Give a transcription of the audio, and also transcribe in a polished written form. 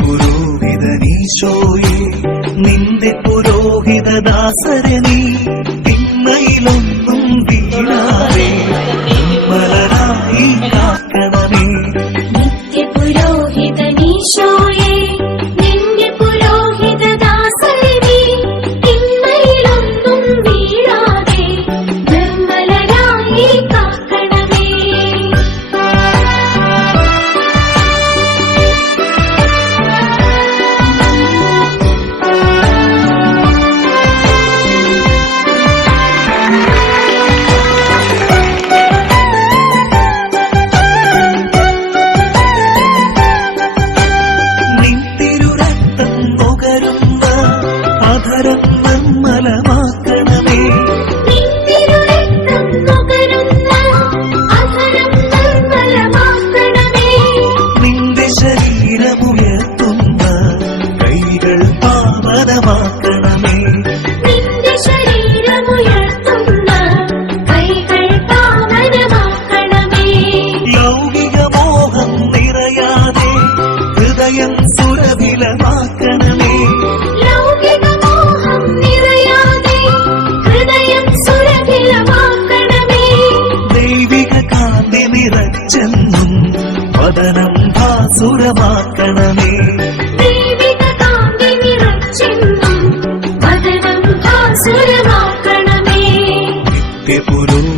പുരോഹിതനീശോയെ നിന്റെ പുരോഹിതദാസരെ നീ തിന്മയിലൊന്നും വീഴാതെ നിർമ്മലരായി കാക്കണമേ. നിത്യപുരോഹിതനീശോയെ നിന്റെ പുരോഹിതദാസരെ നീ തിന്മയിലൊന്നും വീഴാതെ നിർമ്മലരായി കാക്കണമേ. നിന്റെ ശരീരമുയർത്തുന്ന കൈകൾ പാവനമാക്കണമേ. ലൗകിക മോഹം നിറയാതെ ഹൃദയം സുരഭിലമാക്കണമേ. ദൈവിക കാന്തി നിറച്ചെന്നും വദനം ഭാസുരമാക്കണമേ. നിത്യപുരോഹിതനീശോയെ